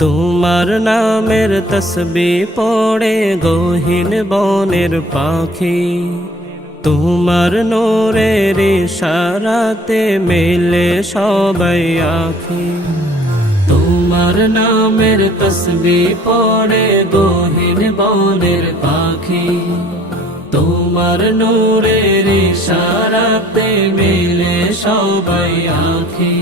তোমার নামের তসবিহ পড়ে গহীন বনের পাখি, তোমার নূরের ইশারাতে মেলে সবাই আঁখি। তোমার নামের তসবিহ পড়ে গহীন বনের পাখি, তোমার নূরের ইশারাতে মেলে সবাই আঁখি।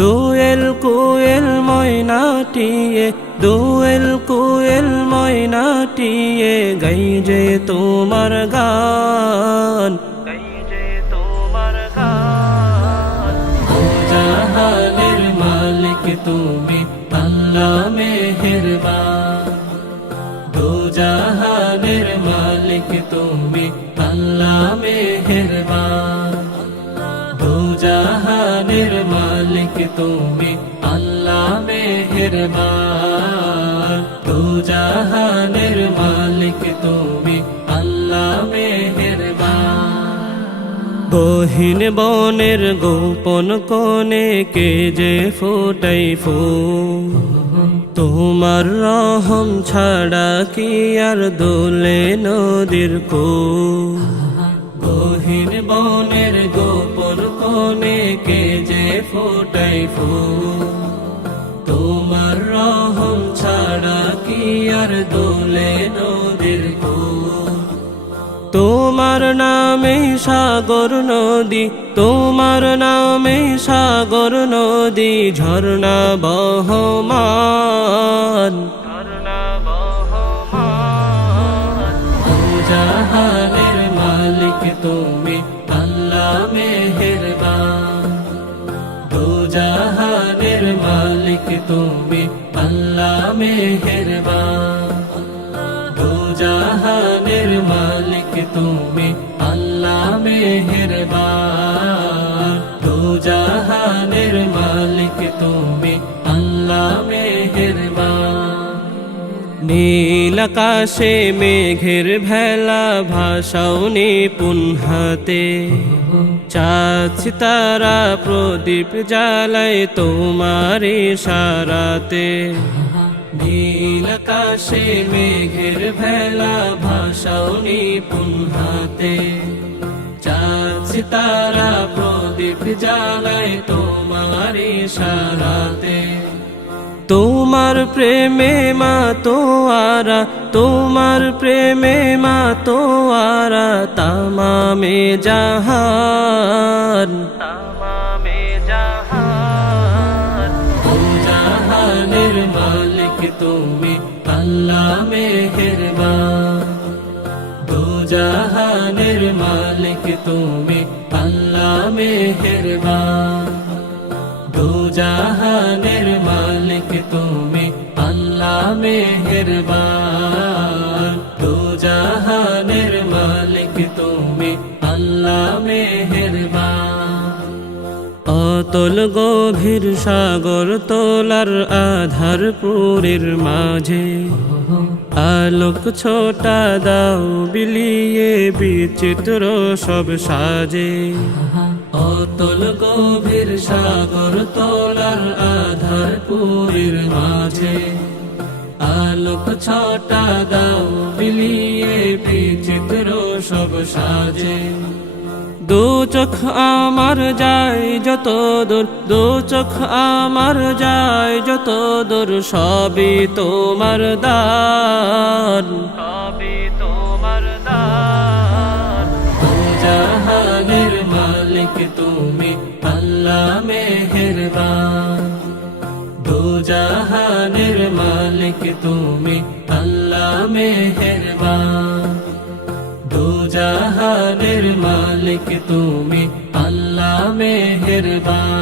দোয়েল কোয়েল ময়নাটিয়ে, দোয়েল কোয়েল ময়নাটিয়ে গাই যে তোমার গান, গাই যে তোমার গান। ও জাহানের মালিক তুমি আল্লাহ মেহেরবান, দো জাহানের মালিক তুমি আল্লাহ মেহেরবান, দো জাহানের মালিক তুমি আল্লাহ মেহেরবান, দো জাহানের মালিক তুমি আল্লাহ মেহেরবান। গহীন বনের গোপন কোণে কে যে ফোটাই ফুল, তোমার রহম ছাড়া কি আর দোলে নদীর কূল। গহীন বনের গোপন কোণে কে যে ফোটাই ফুল, তোমার রহম ছাড়া কি আর দোলে নদীর কূল। তোমার নামে সাগর নদী, তোমার নামে সাগর নদী ঝর্ণা বহমান, ঝর্ণা বহমান। ও জাহানের মালিক তুমি আল্লাহ মেহেরবান, দো জাহানের মালিক তুমি আল্লাহ মেহেরবান, দো জাহানের মালিক তুমি আল্লাহ মেহেরবান, দো জাহানের মালিক তুমি আল্লাহ মেহেরবান। নীল আকাশে মেঘের ভেলা ভাসাও নিপুণ হাতে, চাঁদ সিতারা প্রদীপ জ্বালায় তোমার ইশারাতে। নীল আকাশে মেঘের ভেলা ভাসাও নিপুণ হাতে, চাঁদ সিতারা প্রদীপ জ্বালায় তোমার ইশারাতে। তোমার প্রেমে মাতোয়ারা, তোমার প্রেমে মাতোয়ারা তামামে জাহান, তামামে জাহান। ও জাহানের মালিক তুমি আল্লাহ মেহেরবান, দো জাহানের মালিক তুমি আল্লাহ মেহেরবান, দো জাহানের মালিক তুমি আল্লাহ মেহেরবান, দো জাহানের মালিক তুমি আল্লাহ মেহেরবান। অতল গভীর সাগর তোলার আধার পুরীর মাঝে, আলোক ছোটা দাও বিলিয়ে বিচিত্র সব সাজে। অতল গভীর সাগর তোলার আধার পুরীর মাঝে, আলোক ছোটা দাও বিলিয়ে বিচিত্র সব সাজে। দু চোখ আমার যায় যত দূর, দু চোখ আমার যায় যত দূর সবই তোমার দান, সবই তোমার দান। ও জাহানের মালিক তুমি আল্লাহ মেহেরবান, দো জাহানের মালিক তুমি আল্লাহ মেহেরবান, দো জাহানের মালিক তুমি আল্লাহ মেহেরবান,